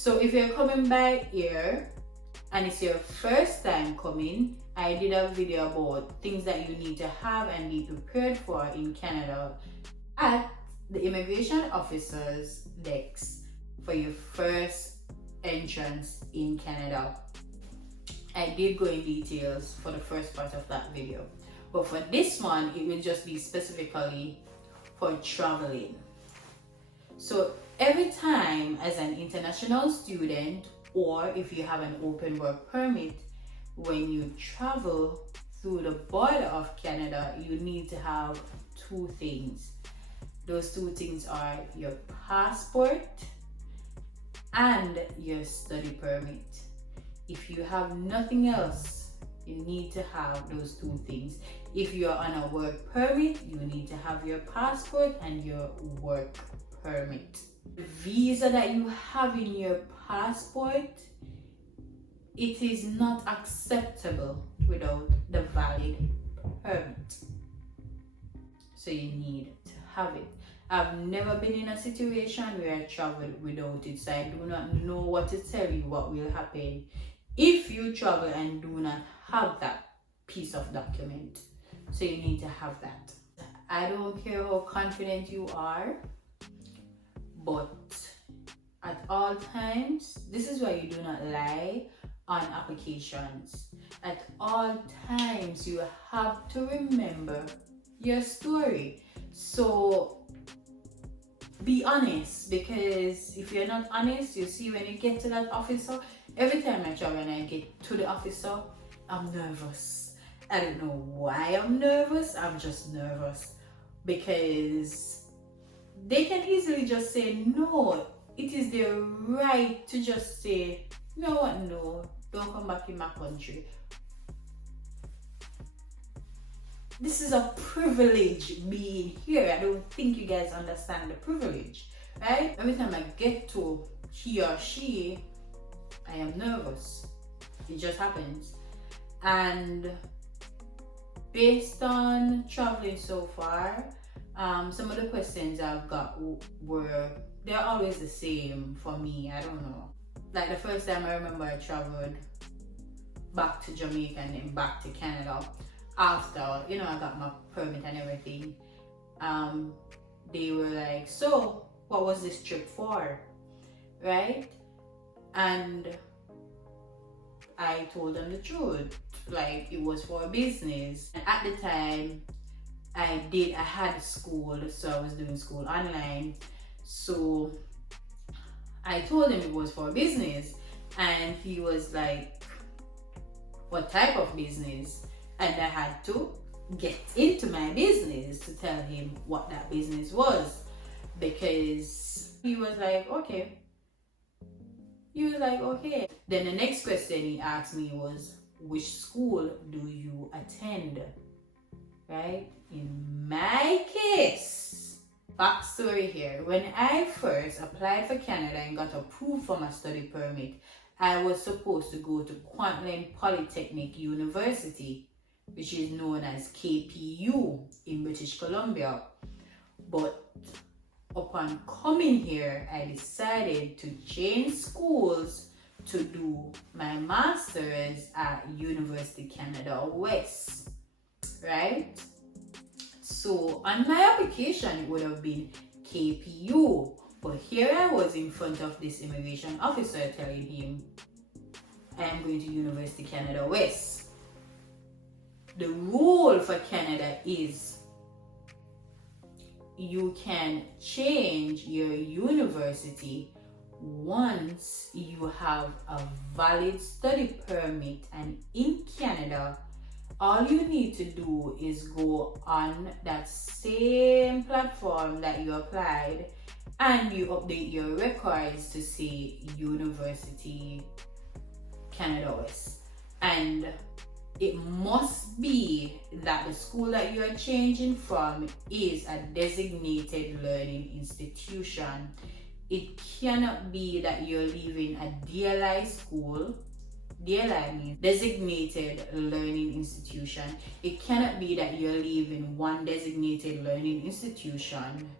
So if you're coming by here and it's your first time coming, I did a video about things that you need to have and be prepared for in Canada at the immigration officer's desk for your first entrance in Canada. I did go in details for the first part of that video, but for this one it will just be specifically for traveling. So every time as an international student, or if you have an open work permit, when you travel through the border of Canada, you need to have two things. Those two things are your passport and your study permit. If you have nothing else, you need to have those two things. If you're on a work permit, you need to have your passport and your work permit. The visa that you have in your passport, it is not acceptable without the valid permit. So you need to have it. I've never been in a situation where I traveled without it, so I do not know what to tell you what will happen if you travel and do not have that piece of document. So you need to have that. I don't care how confident you are, but at all times, this is why you do not lie on applications. At all times, you have to remember your story. So be honest, because if you're not honest, you see when you get to that officer, every time I travel and I get to the officer, I'm nervous. I don't know why I'm nervous, I'm just nervous. Because they can easily just say no. It is their right to just say, you know what, no, don't come back in my country. This is a privilege being here. I don't think you guys understand the privilege, right? Every time I get to he or she, I am nervous. It just happens. And based on traveling so far, some of the questions I've got they're always the same for me. I don't know. Like the first time I remember I traveled back to Jamaica and then back to Canada after, I got my permit and everything. They were like, so what was this trip for? Right? And I told them the truth. Like, it was for business. And at the time, I had school, so I was doing school online. So I told him it was for business, and he was like, what type of business? And I had to get into my business to tell him what that business was, because he was like, okay. Then the next question he asked me was, which school do you attend? Right? In my case, backstory here, when I first applied for Canada and got approved for my study permit, I was supposed to go to Kwantlen Polytechnic University, which is known as KPU in British Columbia. But upon coming here, I decided to change schools to do my master's at University Canada West, right? So on my application, it would have been KPU, but here I was in front of this immigration officer telling him I am going to University Canada West. The rule for Canada is you can change your university once you have a valid study permit, and in Canada, all you need to do is go on that same platform that you applied and you update your records to say University Canada West. And it must be that the school that you are changing from is a designated learning institution. It cannot be that you're leaving a DLI school. DLI means designated learning institution. It cannot be that you're leaving one designated learning institution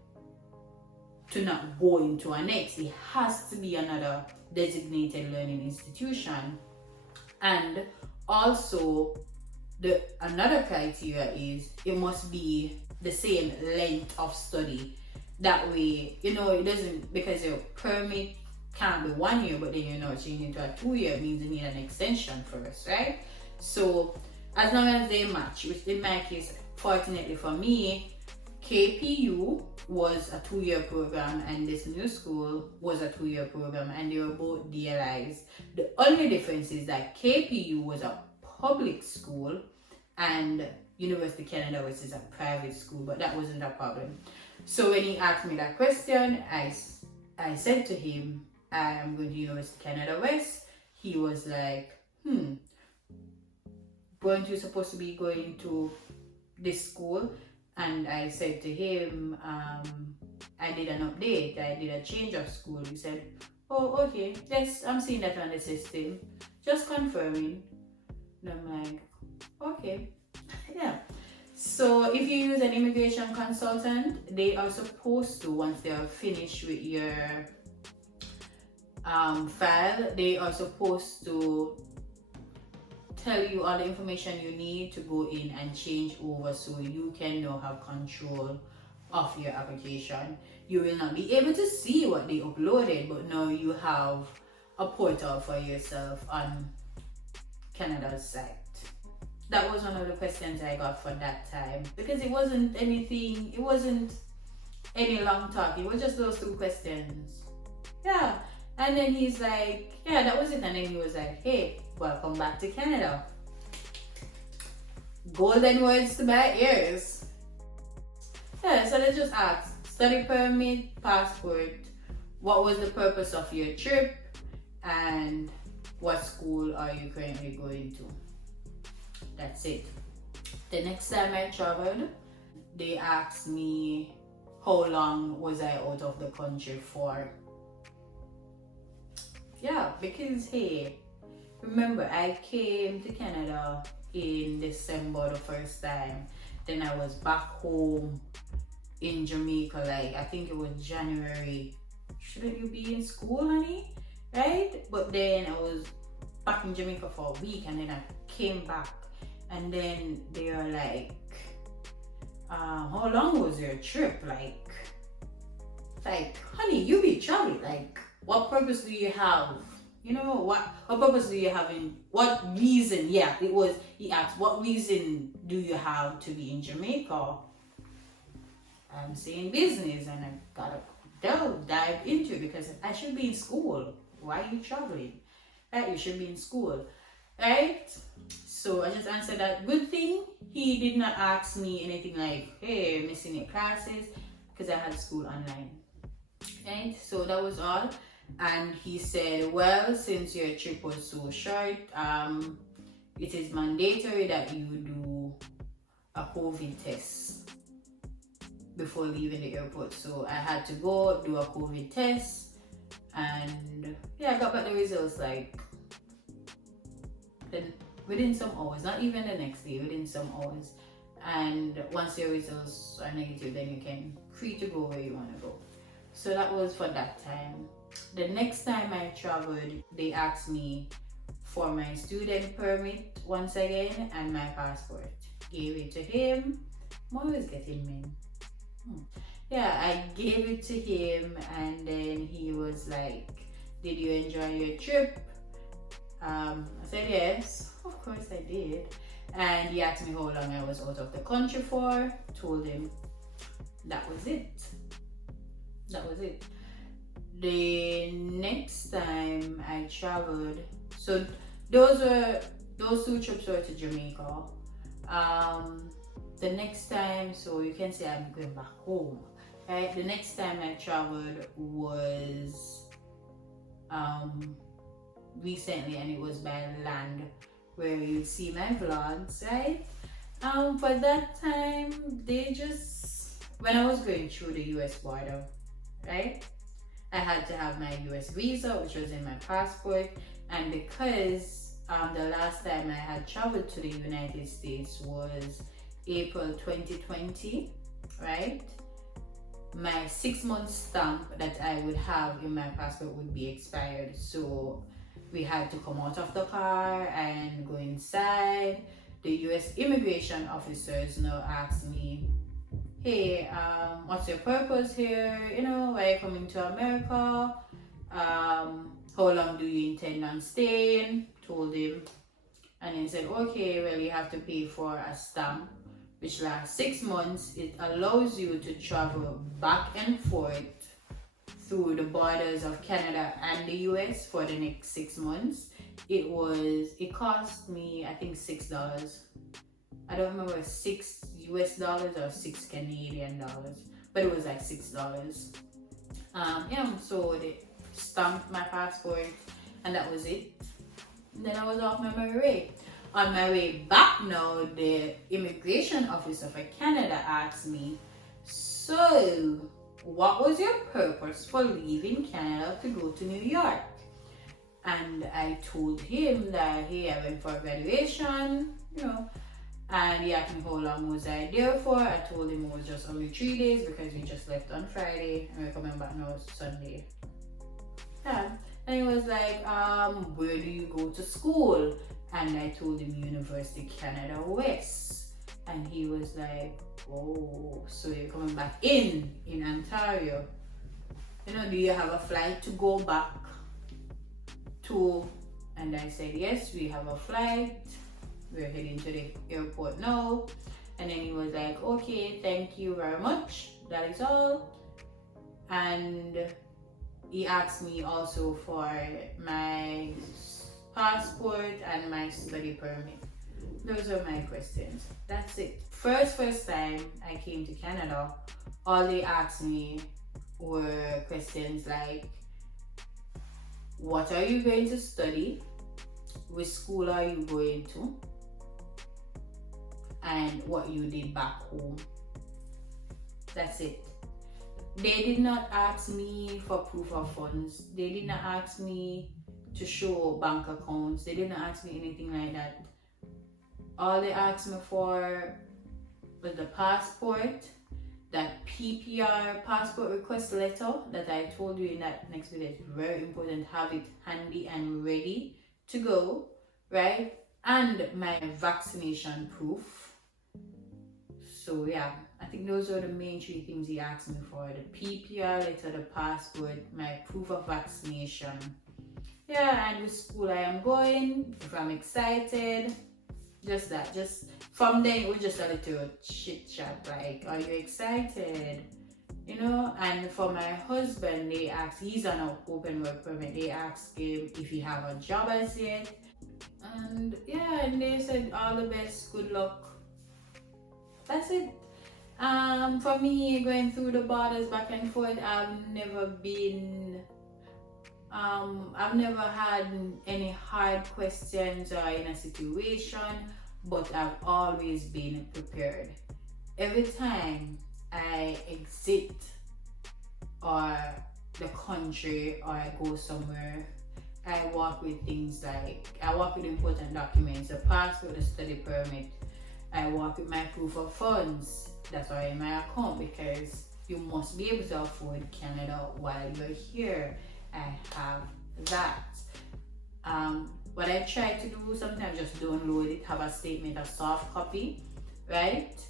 to not go into a next. It has to be another designated learning institution. And also another criteria is it must be the same length of study. That way, it doesn't, because your permit can't be 1 year, but then changing into a 2 year means you need an extension first, right? So as long as they match, which in my case, fortunately for me, KPU was a 2 year program and this new school was a 2 year program, and they were both DLIs. The only difference is that KPU was a public school and University of Canada, which is a private school, but that wasn't a problem. So when he asked me that question, I said to him, I am going to University of Canada West. He was like, weren't you supposed to be going to this school? And I said to him, I did an update, I did a change of school. He said, oh, okay, yes, I'm seeing that on the system, just confirming. And I'm like, okay, yeah. So if you use an immigration consultant, they are supposed to, once they are finished with your file, they are supposed to tell you all the information you need to go in and change over, so you can now have control of your application. You will not be able to see what they uploaded, but now you have a portal for yourself on Canada's site. That was one of the questions I got for that time, because it wasn't any long talk, it was just those 2 questions. Yeah. And then he's like, yeah, that was it. And then he was like, hey, welcome back to Canada. Golden words to my ears. Yeah, so they just asked, study permit, passport, what was the purpose of your trip, and what school are you currently going to? That's it. The next time I traveled, they asked me how long was I out of the country for. Yeah, because hey, remember I came to Canada in December the first time. Then I was back home in Jamaica, like I think it was January. Shouldn't you be in school, honey? Right? But then I was back in Jamaica for a week, and then I came back, and then they are like, how long was your trip? Like, honey, you be traveling, like, what purpose do you have? What purpose do you have what reason? Yeah, he asked, what reason do you have to be in Jamaica? I'm saying business, and I gotta dive into it because I should be in school. Why are you traveling? Right, you should be in school, right? So I just answered that. Good thing he did not ask me anything like, hey, missing your classes, because I had school online. Right, so that was all. And he said, well, since your trip was so short, it is mandatory that you do a COVID test before leaving the airport. So I had to go do a COVID test, and yeah, I got back the results like within some hours, not even the next day, within some hours. And once your results are negative, then you can free to go where you want to go. So that was for that time. The next time I traveled, they asked me for my student permit once again and my passport. Gave it to him. I'm always getting men. Yeah, I gave it to him, and then he was like, did you enjoy your trip? I said yes, of course I did. And he asked me how long I was out of the country for. Told him that was it. That was it. The next time I traveled, so those 2 trips were to Jamaica. The next time, so you can say I'm going back home, right? The next time I traveled was recently, and it was by land, where you see my vlogs, right? For that time, when I was going through the US border, right, I had to have my US visa, which was in my passport. And because the last time I had traveled to the United States was April 2020, right? my 6 month stamp that I would have in my passport would be expired. So we had to come out of the car and go inside. The US immigration officers now asked me, hey, what's your purpose here? You know, why are you coming to America? How long do you intend on staying? Told him. And he said, okay, well, you have to pay for a stamp, which lasts 6 months. It allows you to travel back and forth through the borders of Canada and the US for the next 6 months. It cost me, I think, $6. I don't remember, $6 US or $6 Canadian, but it was like $6. Yeah, so they stamped my passport and that was it. Then I was off my merry way. On my way back now, the immigration officer for Canada asked me, so what was your purpose for leaving Canada to go to New York? And I told him that, hey, I went for graduation, you know, and he asked me how long was I there for. I told him it was just only 3 days because we just left on Friday and we're coming back now Sunday. Yeah. And he was like, where do you go to school? And I told him University Canada West. And he was like, oh, so you're coming back in Ontario. You know, do you have a flight to go back to? And I said, yes, we have a flight. We're heading to the airport now. And then he was like, okay, thank you very much. That is all. And he asked me also for my passport and my study permit. Those are my questions. That's it. First time I came to Canada, all they asked me were questions like, what are you going to study? Which school are you going to? And what you did back home. That's it. They did not ask me for proof of funds. They did not ask me to show bank accounts. They didn't ask me anything like that. All they asked me for was the passport, that PPR, passport request letter that I told you in that next video. It's very important. Have it handy and ready to go, right? And my vaccination proof. So yeah, I think those are the main 3 things he asked me for: the PPR letter, the passport, my proof of vaccination. Yeah, and which school I am going, if I'm excited, just that. Just from then, it was just a little chit chat like, are you excited? You know. And for my husband, they asked, he's on an open work permit, they asked him if he have a job as yet. And yeah, and they said all the best, good luck. That's it. For me, going through the borders back and forth, I've never had any hard questions or in a situation, but I've always been prepared. Every time I exit or the country or I go somewhere, I walk with things like, I walk with important documents, a passport, a study permit. I walk with my proof of funds that are in my account, because you must be able to afford Canada while you're here. I have that. What I try to do sometimes, just download it, have a statement, a soft copy, right?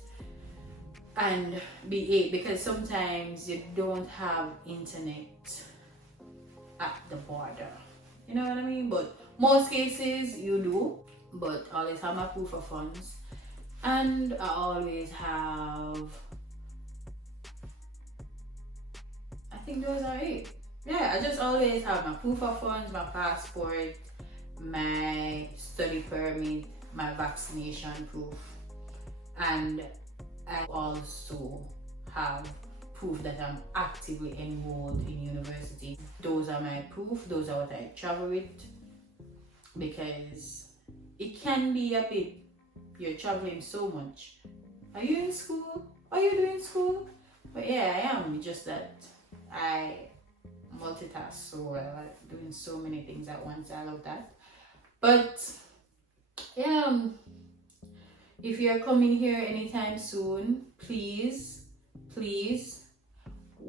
And because sometimes you don't have internet at the border. You know what I mean? But most cases you do. But always have my proof of funds. And I always have, I think those are it. Yeah, I just always have my proof of funds, my passport, my study permit, my vaccination proof. And I also have proof that I'm actively enrolled in university. Those are my proof, those are what I travel with, because it can be a bit, you're traveling so much. Are you in school? Are you doing school? But yeah, I am. Just that I multitask so well, doing so many things at once. I love that. But yeah, if you're coming here anytime soon, please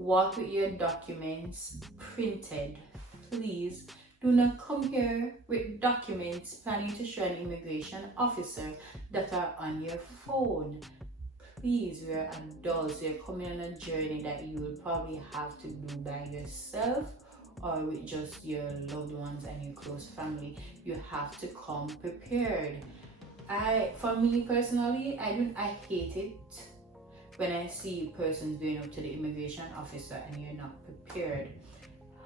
walk with your documents printed. Please do not come here with documents planning to show an immigration officer that are on your phone. Please, we're adults. You're coming on a journey that you will probably have to do by yourself or with just your loved ones and your close family. You have to come prepared. For me personally, I hate it when I see persons going up to the immigration officer and you're not prepared.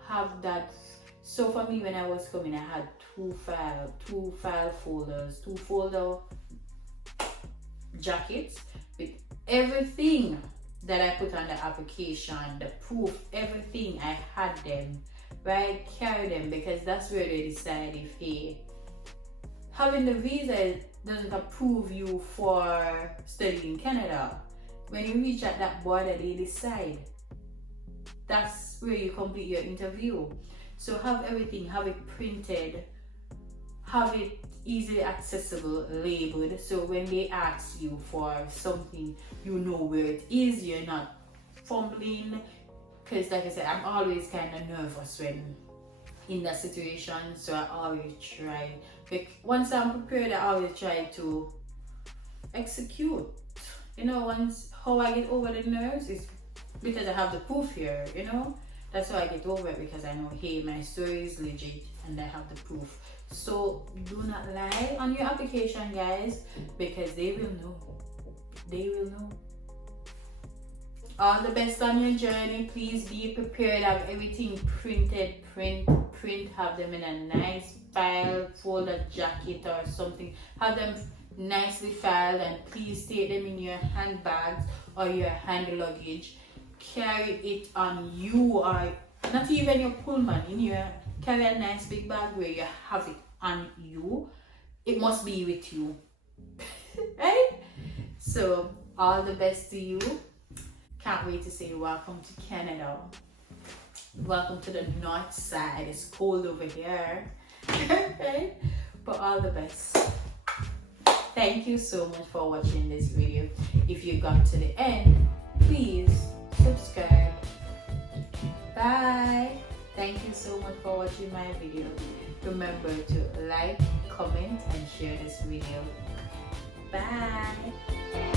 Have that. So for me, when I was coming, I had two file folders, 2 folder jackets with everything that I put on the application, the proof, everything. I had them, right? Carry them, because that's where they decide if, hey, having the visa doesn't approve you for studying in Canada. When you reach at that border, they decide. That's where you complete your interview. So have everything, have it printed, have it easily accessible, labeled, so when they ask you for something, you know where it is. You're not fumbling, because like I said, I'm always kind of nervous when in that situation, so I always try, once I'm prepared, I always try to execute. Once how I get over the nerves is because I have the proof here. That's how I get over it, because I know, hey, my story is legit and I have the proof. So do not lie on your application, guys, because they will know. They will know. All the best on your journey. Please be prepared. Have everything printed. Print. Have them in a nice file, folder jacket or something. Have them nicely filed, and please take them in your handbags or your hand luggage. Carry it on you, or not even your pullman. Carry a nice big bag where you have it on you. It must be with you. Right? So all the best to you. Can't wait to say welcome to Canada. Welcome to the north side. It's cold over here. Right? But all the best. Thank you so much for watching this video. If you got to the end, please subscribe. Bye. Thank you so much for watching my video. Remember to like, comment, and share this video. Bye.